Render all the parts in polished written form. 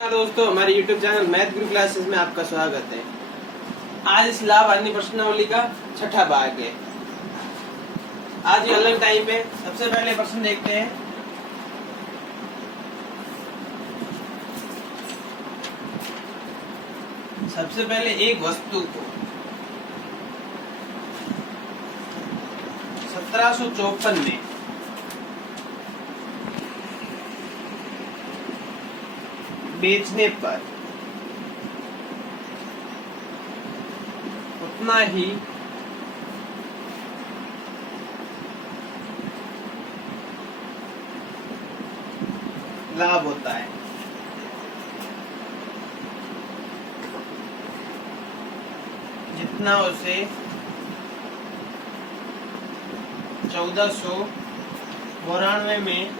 दोस्तों, हमारे YouTube channel math गुरु classes में आपका स्वागत है। आज इस लाभ हानि प्रश्नावली का छठा भाग है। आज ये अलग टाइम है। सबसे पहले प्रश्न देखते हैं। सबसे पहले एक वस्तु को 1754 में बेचने पर उतना ही लाभ होता है जितना उसे 1492 में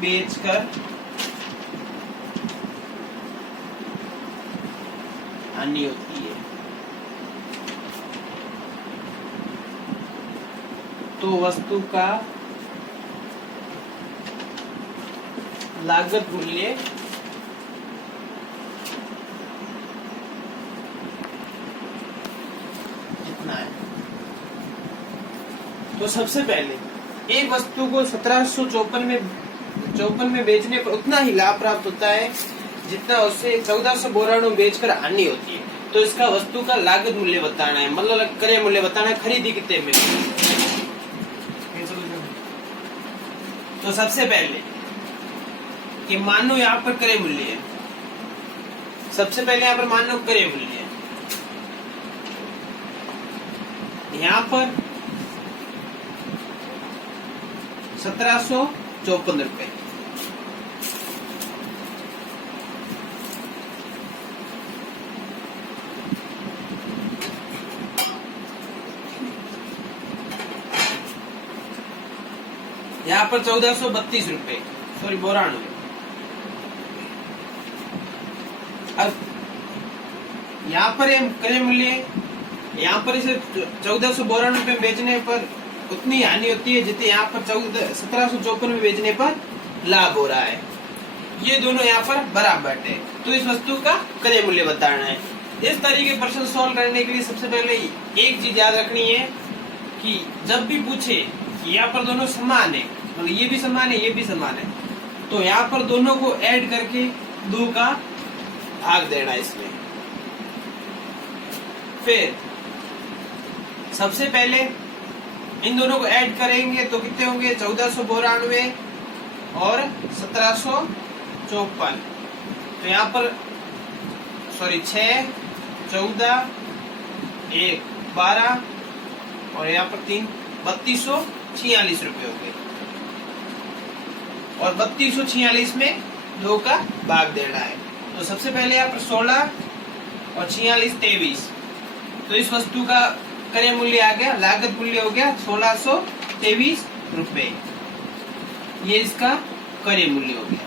बेचकर हानि होती है। तो वस्तु का लागत मूल्य कितना है। तो सबसे पहले एक वस्तु को 1754 में बेचने पर उतना ही लाभ प्राप्त होता है जितना उससे 1492 बेचकर हानि होती है। तो इसका वस्तु का लागत मूल्य बताना है, मतलब क्रय मूल्य बताना है, खरीदी कितने में। तो सबसे पहले कि मानो यहाँ पर क्रय मूल्य है। सबसे पहले यहाँ पर मानो क्रय मूल्य है। यहाँ पर 1754 रुपए। यहाँ पर 1432 रुपए, सॉरी 92। अब यहाँ पर क्रय मूल्य, यहाँ पर इसे 1492 रुपए बेचने पर उतनी हानि होती है जितनी यहाँ पर 1754 में बेचने पर लाभ हो रहा है। ये दोनों यहाँ पर बराबर है। तो इस वस्तु का क्रय मूल्य बताना है। इस तरीके प्रश्न सॉल्व करने के लिए सबसे पहले एक चीज याद रखनी है कि जब भी पूछे यहाँ पर दोनों समान है, मतलब ये भी समान है, ये भी समान है, तो यहाँ पर दोनों को ऐड करके 2 का भाग देना है इसमें। फिर सबसे पहले इन दोनों को ऐड करेंगे तो कितने होंगे, 1492 और 1754। तो यहाँ पर सॉरी 6, 14, 1, 12 और यहाँ पर 3, 3246 रुपए हो गए। और 3246 में 2 का भाग देना है। तो सबसे पहले यहाँ पर 16 और 46 23। तो इस वस्तु का क्रय मूल्य आ गया, लागत मूल्य हो गया 1623 रुपए। ये इसका क्रय मूल्य हो गया।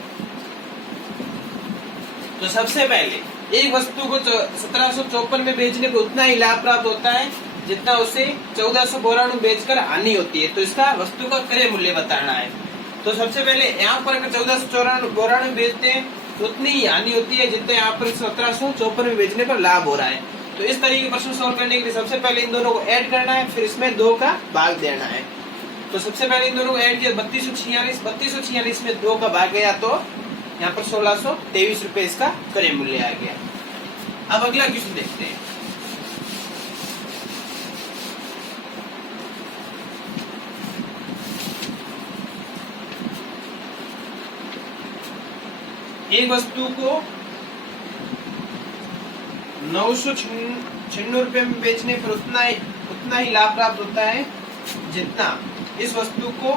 तो सबसे पहले एक वस्तु को 1754 में बेचने पर उतना ही लाभ प्राप्त होता है जितना उसे 1492 बेचकर हानि होती है। तो इसका वस्तु का क्रय मूल्य बताना है। तो सबसे पहले यहाँ पर अगर 1492 बेचते हैं तो उतनी ही हानि होती है जितना यहाँ पर 1754 में बेचने पर लाभ हो रहा है। तो इस तरीके के प्रश्न सॉल्व करने के लिए सबसे पहले इन दोनों को ऐड करना है, फिर इसमें 2 का भाग देना है। तो सबसे पहले इन दोनों को ऐड किया 3246 में 2 का भाग गया तो यहाँ पर 1623 रुपए इसका क्रय मूल्य आ गया। अब अगला क्वेश्चन देखते हैं। एक वस्तु को 996 रुपए में बेचने पर उतना ही लाभ प्राप्त होता है जितना इस वस्तु को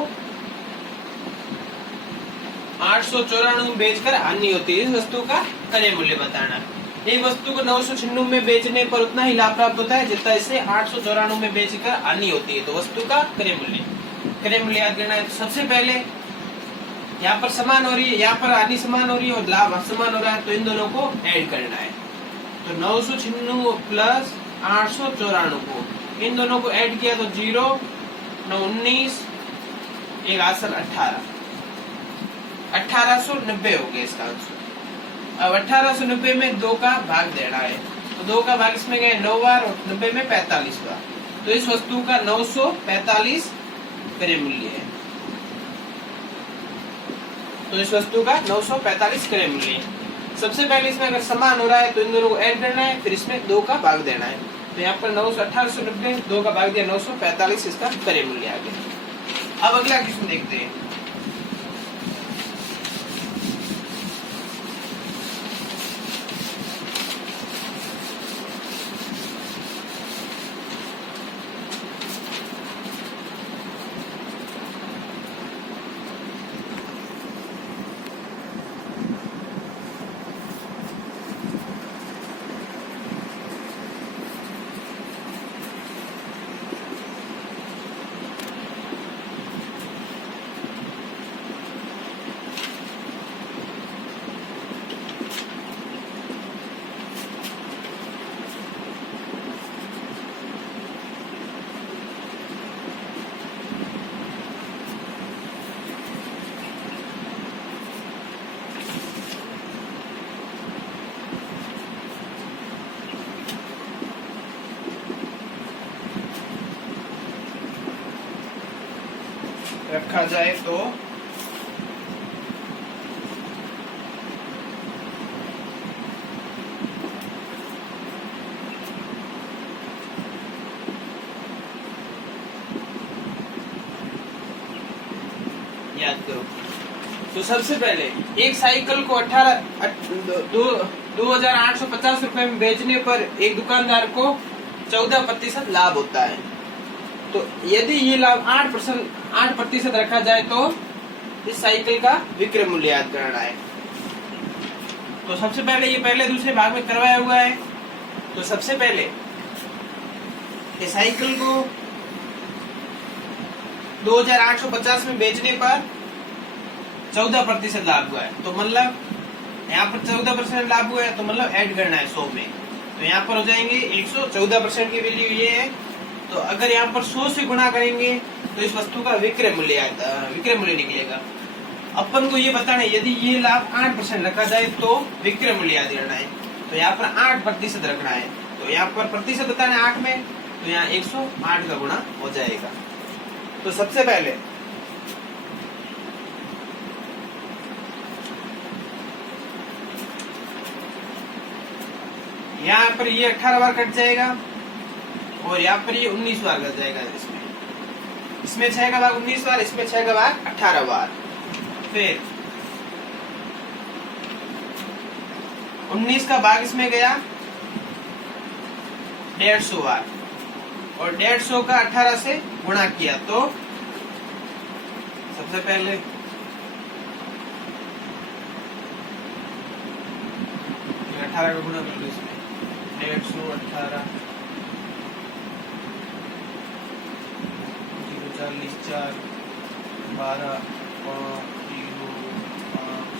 894 में बेचकर हानि होती है। इस वस्तु का क्रय मूल्य बताना। एक वस्तु को 996 में बेचने पर उतना ही लाभ प्राप्त होता है जितना इसे 894 में बेचकर हानि होती है। तो वस्तु का क्रय मूल्य याद करना है। तो सबसे पहले यहाँ पर समान हो रही है, यहाँ पर हानि समान हो रही है और लाभ समान हो रहा है, तो इन दोनों को ऐड करना है। तो 996 प्लस 894 को इन दोनों को ऐड किया तो 0, 9, 19, एक आसन 18। 1890 हो गया इसका आंसर। अब 1890 में 2 का भाग देना है, तो 2 का भाग इसमें गए 9 बार और 90 में 45 बार, तो इस वस्तु का 945 क्रय मूल्य है। तो इस वस्तु का 945 क्रय मूल्य है। सबसे पहले इसमें अगर समान हो रहा है तो इन दोनों को ऐड करना है, फिर इसमें 2 का भाग देना है। तो यहाँ पर 1890 2 का भाग दिया 945 इसका क्रय मूल्य आ गया। अब अगला क्वेश्चन देखते हैं। रखा जाए तो याद करो। तो सबसे पहले एक साइकिल को 2850 रुपए में बेचने पर एक दुकानदार को 14% लाभ होता है। तो यदि ये लाभ 8% रखा जाए तो इस साइकिल का विक्रय मूल्य याद करना है। तो सबसे पहले ये पहले दूसरे भाग में करवाया हुआ है। तो सबसे पहले इस साइकिल को 2850 में बेचने पर 14% लाभ हुआ है। तो मतलब यहाँ पर 14% लाभ हुआ है, तो मतलब ऐड करना है 100 में। तो यहाँ पर हो जाएंगे 114% की वैल्यू ये है। तो अगर यहाँ पर 100 से गुणा करेंगे तो इस वस्तु का विक्रय मूल्य निकलेगा। अपन को ये बताना है यदि ये लाभ 8% रखा जाए तो विक्रय मूल्य याद करना है। तो यहाँ पर 8% रखना है। तो यहाँ पर प्रतिशत बताना है 8 में, तो यहाँ 108 का गुणा हो जाएगा। तो सबसे पहले यहाँ पर ये 18 बार कट जाएगा और यहाँ पर ये 19 बार कट जाएगा। इसमें 6 का भाग 19 बार, इसमें 6 का भाग 18 बार। फिर 19 का भाग इसमें गया 150 बार और 150 का 18 से गुणा किया। तो सबसे पहले फिर 18 का गुणा कर लो इसमें 150 18 40 4 12 5 0 5।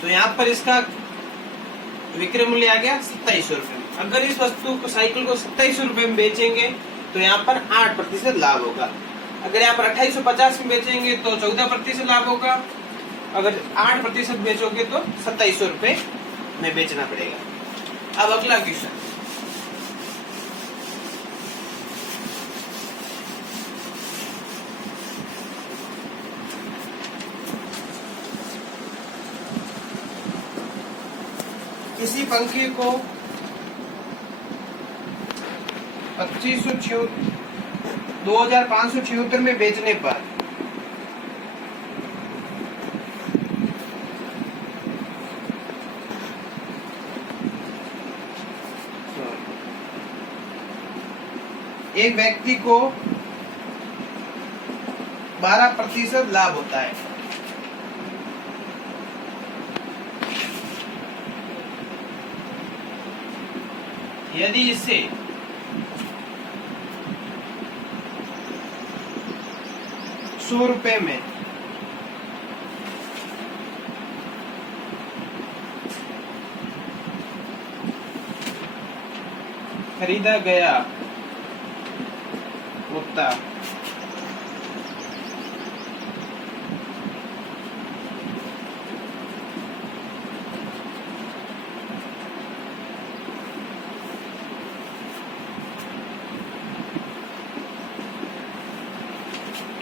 तो यहाँ पर इसका विक्रय मूल्य आ गया 2700 रुपए में। अगर इस वस्तु को साइकिल को 2700 रुपए में बेचेंगे तो यहाँ पर 8% लाभ होगा। अगर यहाँ पर 2850 में बेचेंगे तो 14% लाभ होगा। अगर 8% बेचोगे तो 2700 रुपए में बेचना पड़ेगा। अब अगला क्वेश्चन, किसी पंखे को 2576 में बेचने पर एक व्यक्ति को 12% लाभ होता है। यदि इससे ₹100 में खरीदा गया कुत्ता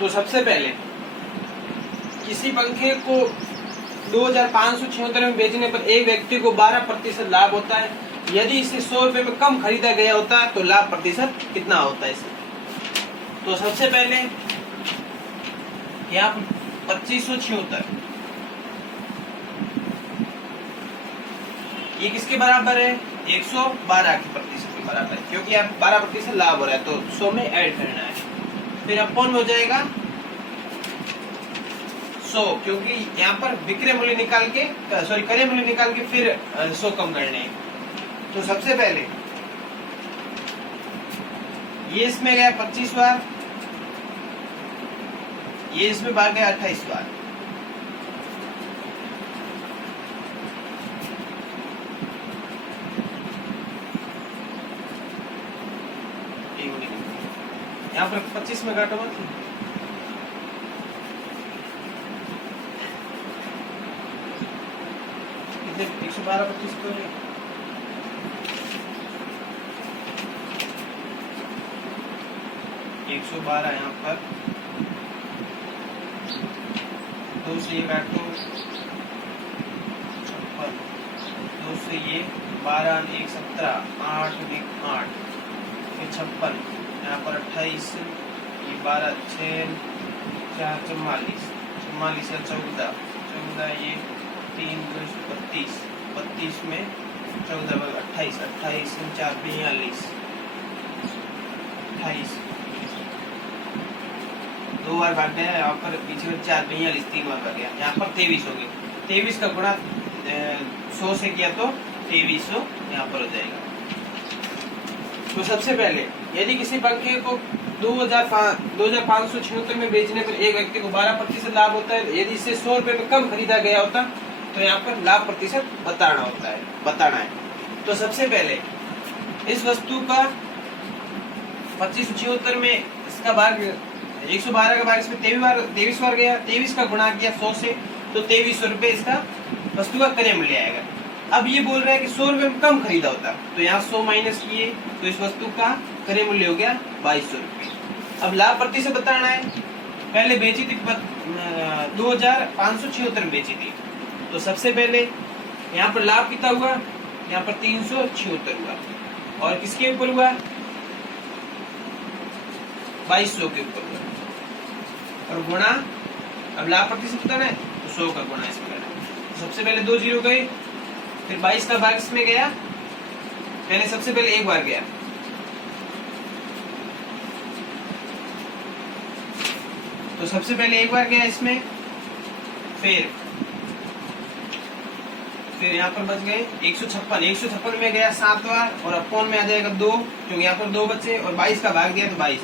तो सबसे पहले किसी पंखे को 2576 में बेचने पर एक व्यक्ति को 12% लाभ होता है। यदि इसे 100 रुपए में कम खरीदा गया होता है तो लाभ प्रतिशत कितना होता है इसे। तो सबसे पहले यहाँ 2576 ये किसके बराबर है, 112 के प्रतिशत के बराबर है, क्योंकि आप 12% लाभ हो रहा है तो 100 में ऐड करना है। फिर अपॉन में हो जाएगा 100, क्योंकि यहाँ पर विक्रय मूल्य निकाल के क्रय मूल्य निकाल के फिर 100 कम करने हैं। तो सबसे पहले ये इसमें गया 25 बार, ये इसमें भाग गया 28 बार। यहाँ पर 25 में काटो मत, कितने 112 25 तो है 112 यहाँ पर 2 से ये काटो 56, 2 से ये 12 1 17 8 1 8 फिर 56, यहाँ पर 28, ये 12 6 4 44 44 या 14 14 ये 3 2 32 32 में 14 28 28 4 42 28 2 बार भाग गया, यहाँ पर पीछे में 4 42 3 बार भाग गया, यहाँ पर 23 हो गए। 23 का गुणा 100 से किया तो 2300 यहाँ पर हो जाएगा। तो सबसे पहले यदि किसी पंखे को 2576 में बेचने पर एक व्यक्ति को 12% लाभ होता है, यदि इसे 100 रुपए में कम खरीदा गया होता तो यहाँ पर लाभ प्रतिशत बताना है। तो सबसे पहले इस वस्तु का 2576 में इसका भाग 112 का भाग इसमें 23 बार गया, 23 का गुणा किया 100 से तो 2300 रुपए इसका वस्तु का क्रय मूल्य आएगा। अब ये बोल रहा है कि 100 रुपए में कम खरीदा होता तो यहाँ 100 माइनस किए तो इस वस्तु का क्रय मूल्य हो गया 2200 रुपए। अब लाभ प्रतिशत बताना है, पहले बेची थी 2576 में बेची थी, तो सबसे पहले यहाँ पर लाभ कितना हुआ, यहाँ पर 376 हुआ और किसके ऊपर हुआ 2200 के ऊपर हुआ और गुणा, अब लाभ प्रतिशत बताना है तो 100 का गुणा इसमें करना है। सबसे पहले 2 जीरो गए, फिर 22 का भाग इसमें गया, पहले सबसे पहले एक बार गया, तो सबसे पहले एक बार गया इसमें, फिर यहाँ पर बच गए 156 में गया 7 बार और अपॉन में आ जाएगा 2, क्योंकि यहाँ पर 2 बचे और 22 का भाग दिया तो 22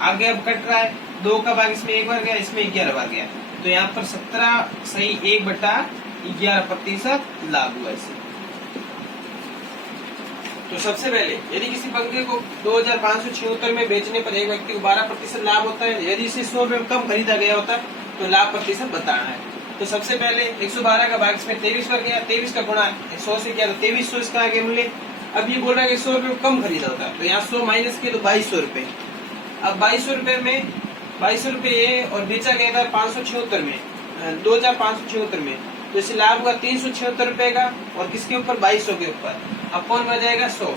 आगे अब कट रहा है, 2 का भाग इसमें एक बार गया, इसमें 11 बार गया, तो यहाँ पर 17 सही 1/11% लाभ हुआ इससे। तो सबसे पहले यदि किसी पंखे को 2576 में बेचने पर एक व्यक्ति को 12% लाभ होता है, यदि इसे 100 रुपए में कम खरीदा गया होता है तो लाभ प्रतिशत बताना है। तो सबसे पहले 112 का भाग इसमें 23 पर गया, 23 का गुणा 100 से किया तो 2300 इसका आगे मूल्य। अब ये बोल रहा है कि 100 रुपए में कम खरीदा होता है तो यहाँ 100 माइनस किया तो 2200 रुपए। अब 2200 रुपए में 2200 रुपए ये और बेचा गया था 576 में 2576 में, तो इसे लाभ हुआ 376 रुपए का और किसके ऊपर 2200 के ऊपर, अपॉन में जाएगा 100,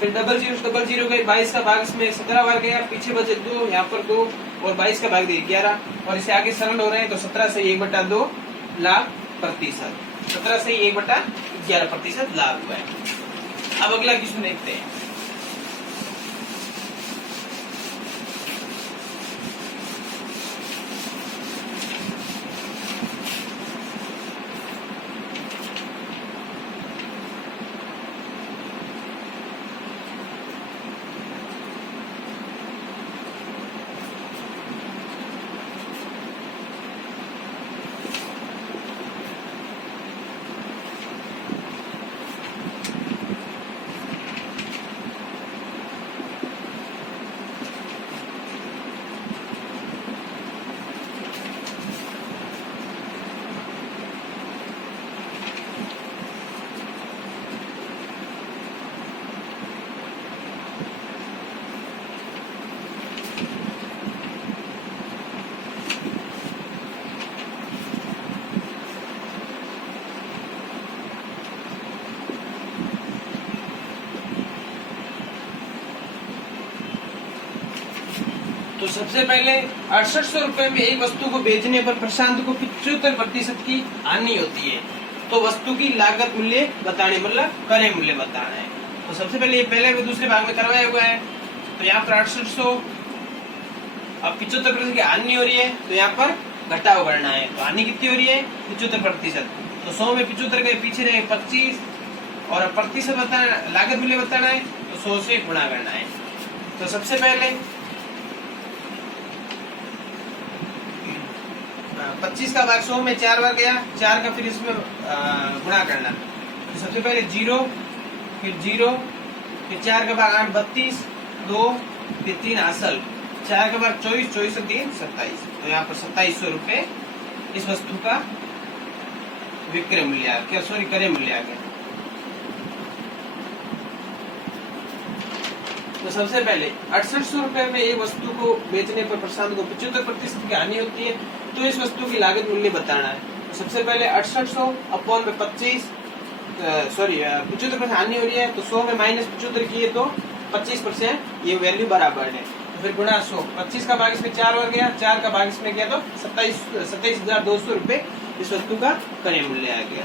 फिर डबल जीरो गए, 22 का भाग इसमें 17 बार गया, पीछे बचे 2, यहाँ पर 2 और 22 का भाग दिया 11 और इसे आगे सरल हो रहे हैं तो 17 से 1/2 लाभ प्रतिशत, 17 से 1/11% लाभ हुआ है। अब अगला क्वेश्चन देखते हैं। सबसे पहले 6800 रुपए में एक वस्तु को बेचने पर प्रशांत को 75% की हानि होती है। तो वस्तु की लागत मूल्य बताने मतलब क्रय मूल्य बताना है। तो सबसे पहले ये पहले व दूसरे भाग में करवाया हुआ है। तो यहाँ पर 6800, अब 75% की हानि हो रही है तो यहाँ पर घटाव करना है। तो हानि कितनी हो रही है? 75%। तो 100 में 75 के पीछे रहेंगे 25 और प्रतिशत बताना, लागत मूल्य बताना है तो 100 से गुणा करना है। तो सबसे पहले 25 का भाग 100 में 4 बार गया, 4 का फिर इसमें गुणा करना। तो सबसे पहले 0, फिर 0, फिर 4 का भाग 8 32, 2, फिर 3 हासिल, 4 का भाग 24, 24 से 3 27। तो यहाँ पर 2700 रुपए इस वस्तु का विक्रय मूल्य आ गया, सॉरी क्रय मूल्य आ गया। तो सबसे पहले 6800 रुपए में एक वस्तु को बेचने पर प्रशांत को 75% की हानि होती है। तो इस वस्तु की लागत मूल्य बताना है। तो सबसे पहले 6800 अपॉन में 25, सॉरी 75% हानि हो रही है तो 100 में माइनस 75 किए तो 25% ये वैल्यू बराबर है। तो फिर गुणा 100, 25 का भाग इसमें 4 बार गया, 4 का भाग इसमें गया तो 27,200 रुपए इस वस्तु का क्रय मूल्य आ गया।